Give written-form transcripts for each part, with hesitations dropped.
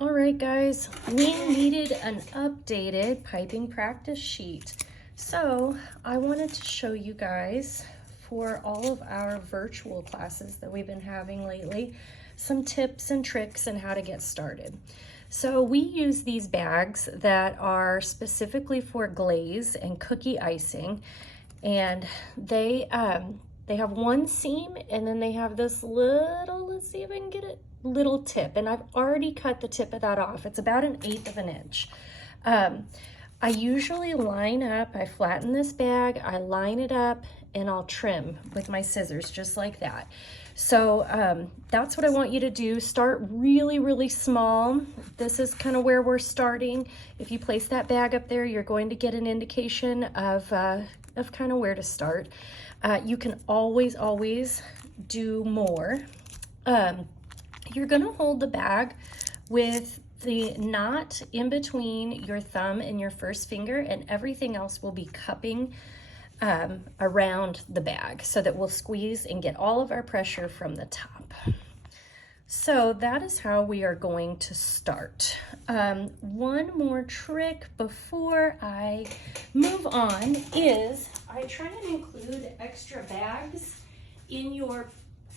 All right, guys, we needed an updated piping practice sheet. So I wanted to show you guys, for all of our virtual classes that we've been having lately, some tips and tricks on how to get started. So we use these bags that are specifically for glaze and cookie icing, and they have one seam, and then they have this little, let's see if I can get it, little tip, and I've already cut the tip of that off. It's about 1/8 of an inch. I usually line up, I flatten this bag, I line it up, and I'll trim with my scissors just like that. So that's what I want you to do. Start really, really small. This is kind of where we're starting. If you place that bag up there, you're going to get an indication of kind of where to start. You can always do more. You're gonna hold the bag with the knot in between your thumb and your first finger, and everything else will be cupping around the bag so that we'll squeeze and get all of our pressure from the top. So that is how we are going to start. One more trick before I move on is I try and include extra bags in your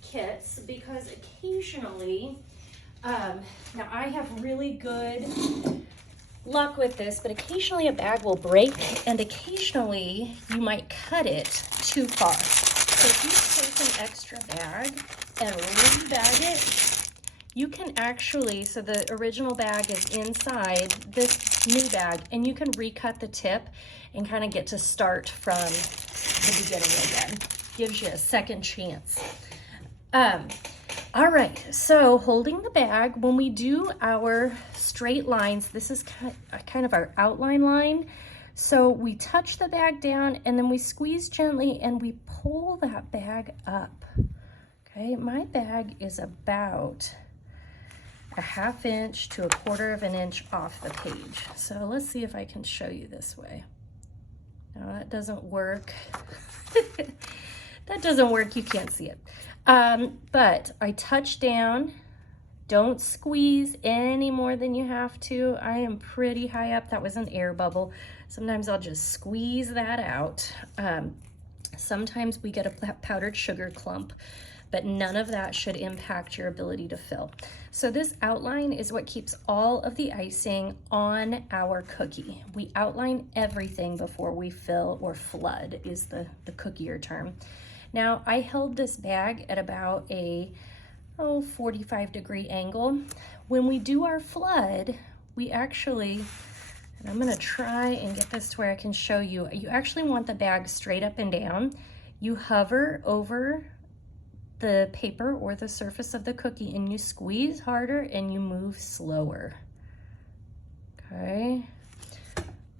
kits because occasionally, now I have really good luck with this, but occasionally a bag will break and occasionally you might cut it too far. So if you take an extra bag and rebag it, you can actually, so the original bag is inside this new bag, and you can recut the tip and kind of get to start from the beginning again. Gives you a second chance. All right, so holding the bag, when we do our straight lines, this is kind of our outline line. So we touch the bag down and then we squeeze gently and we pull that bag up. Okay, my bag is about 1/2 inch to 1/4 of an inch off the page. So let's see if I can show you this way. No, that doesn't work. That doesn't work, you can't see it. But I touch down, don't squeeze any more than you have to. I am pretty high up, that was an air bubble. Sometimes I'll just squeeze that out. Sometimes we get a powdered sugar clump, but none of that should impact your ability to fill. So this outline is what keeps all of the icing on our cookie. We outline everything before we fill, or flood is the cookier term. Now I held this bag at about a 45-degree angle. When we do our flood, we actually, and I'm gonna try and get this to where I can show you, you actually want the bag straight up and down. You hover over the paper or the surface of the cookie and you squeeze harder and you move slower. Okay,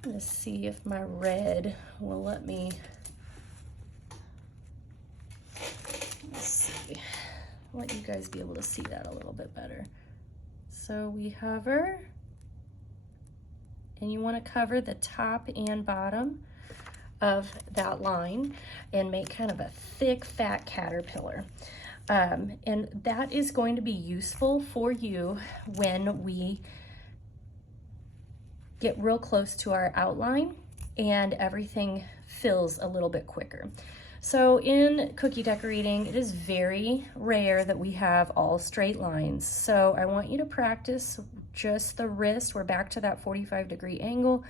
let's see if my red will let me. Let's see, I'll let you guys be able to see that a little bit better. So we hover, and you want to cover the top and bottom of that line and make kind of a thick, fat caterpillar. And that is going to be useful for you when we get real close to our outline and everything fills a little bit quicker. So in cookie decorating, it is very rare that we have all straight lines. So I want you to practice just the wrist. We're back to that 45-degree angle,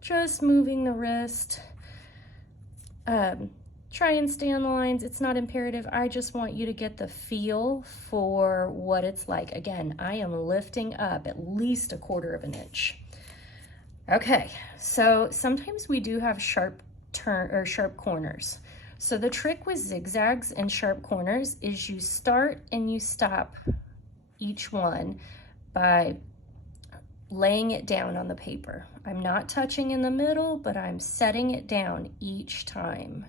just moving the wrist. Try and stay on the lines. It's not imperative. I just want you to get the feel for what it's like. Again, I am lifting up at least 1/4 of an inch. Okay, so sometimes we do have sharp corners. So the trick with zigzags and sharp corners is you start and you stop each one by laying it down on the paper. I'm not touching in the middle, but I'm setting it down each time.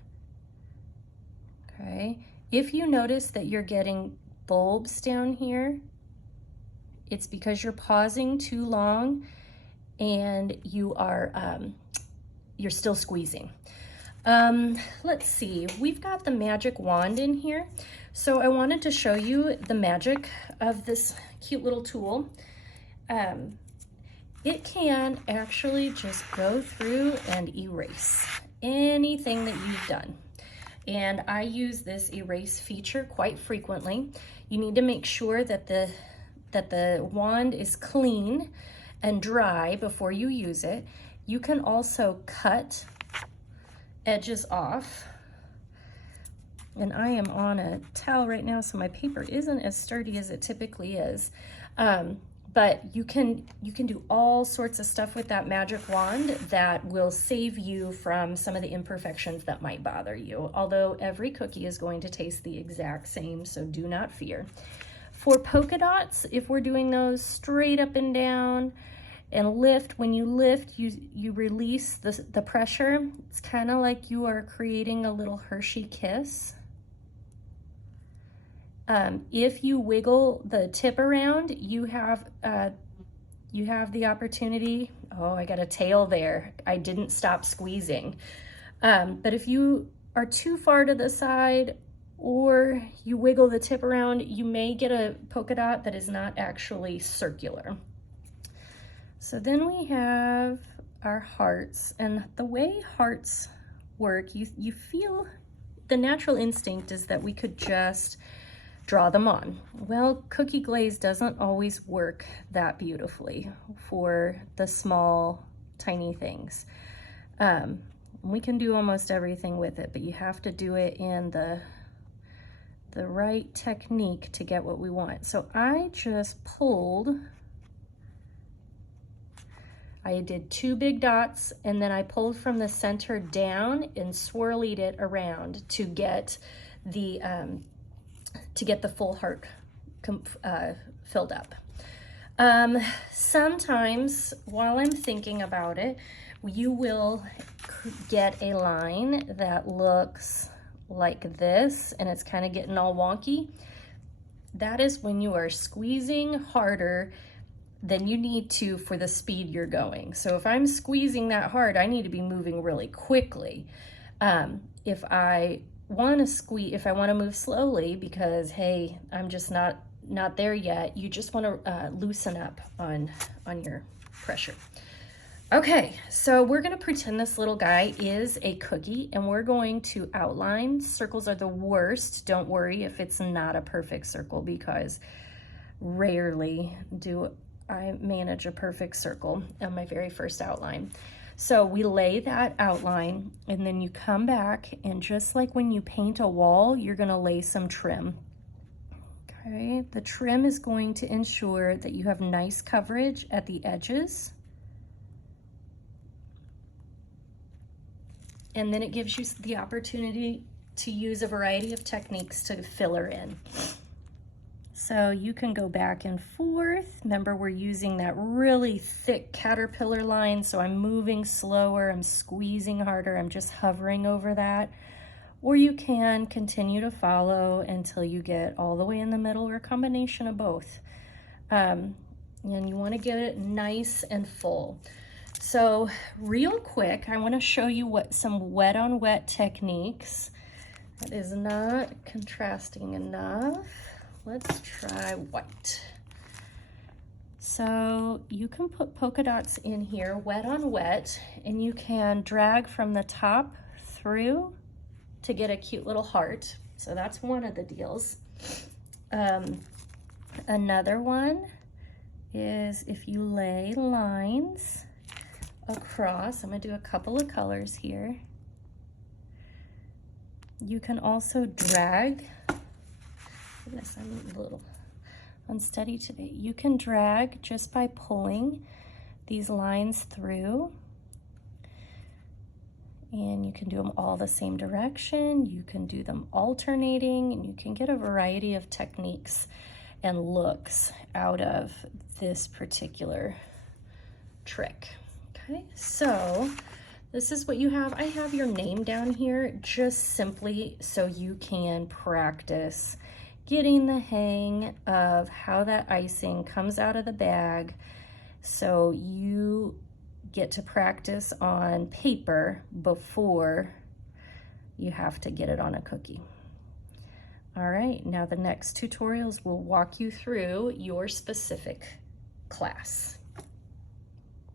Okay, if you notice that you're getting bulbs down here, it's because you're pausing too long and you are you're still squeezing. Let's see, we've got the magic wand in here. So I wanted to show you the magic of this cute little tool. it can actually just go through and erase anything that you've done. And I use this erase feature quite frequently. You need to make sure that the wand is clean and dry before you use it. You can also cut edges off. And I am on a towel right now, so my paper isn't as sturdy as it typically is. But you can do all sorts of stuff with that magic wand that will save you from some of the imperfections that might bother you. Although every cookie is going to taste the exact same, so do not fear. For polka dots, if we're doing those straight up and down and lift, when you lift, you release the pressure. It's kind of like you are creating a little Hershey kiss. If you wiggle the tip around, you have the opportunity. Oh, I got a tail there. I didn't stop squeezing. But if you are too far to the side or you wiggle the tip around, you may get a polka dot that is not actually circular. So then we have our hearts, and the way hearts work, you feel the natural instinct is that we could just draw them on. Well, cookie glaze doesn't always work that beautifully for the small, tiny things. We can do almost everything with it, but you have to do it in the right technique to get what we want. So I just pulled, I did 2 big dots, and then I pulled from the center down and swirled it around to get the full heart filled up. Sometimes while I'm thinking about it, you will get a line that looks like this, and it's kind of getting all wonky. That is when you are squeezing harder than you need to for the speed you're going. So if I'm squeezing that hard, I need to be moving really quickly. If I want to move slowly because, hey, I'm just not there yet, you just want to loosen up on your pressure. Okay, so we're going to pretend this little guy is a cookie, and we're going to outline. Circles are the worst. Don't worry if it's not a perfect circle, because rarely do I manage a perfect circle on my very first outline. So we lay that outline, and then you come back, and just like when you paint a wall, you're going to lay some trim. Okay, the trim is going to ensure that you have nice coverage at the edges. And then it gives you the opportunity to use a variety of techniques to fill her in. So you can go back and forth. Remember, we're using that really thick caterpillar line, so I'm moving slower, I'm squeezing harder, I'm just hovering over that. Or you can continue to follow until you get all the way in the middle, or a combination of both. And you want to get it nice and full. So real quick, I want to show you some wet on wet techniques. That is not contrasting enough. Let's try white. So you can put polka dots in here, wet on wet, and you can drag from the top through to get a cute little heart. So that's one of the deals. Another one is if you lay lines across. I'm going to do a couple of colors here. You can also drag. Goodness, I'm a little unsteady today. You can drag just by pulling these lines through, and you can do them all the same direction. You can do them alternating, and you can get a variety of techniques and looks out of this particular trick. Okay, so this is what you have. I have your name down here just simply so you can practice getting the hang of how that icing comes out of the bag, so you get to practice on paper before you have to get it on a cookie. All right, now the next tutorials will walk you through your specific class.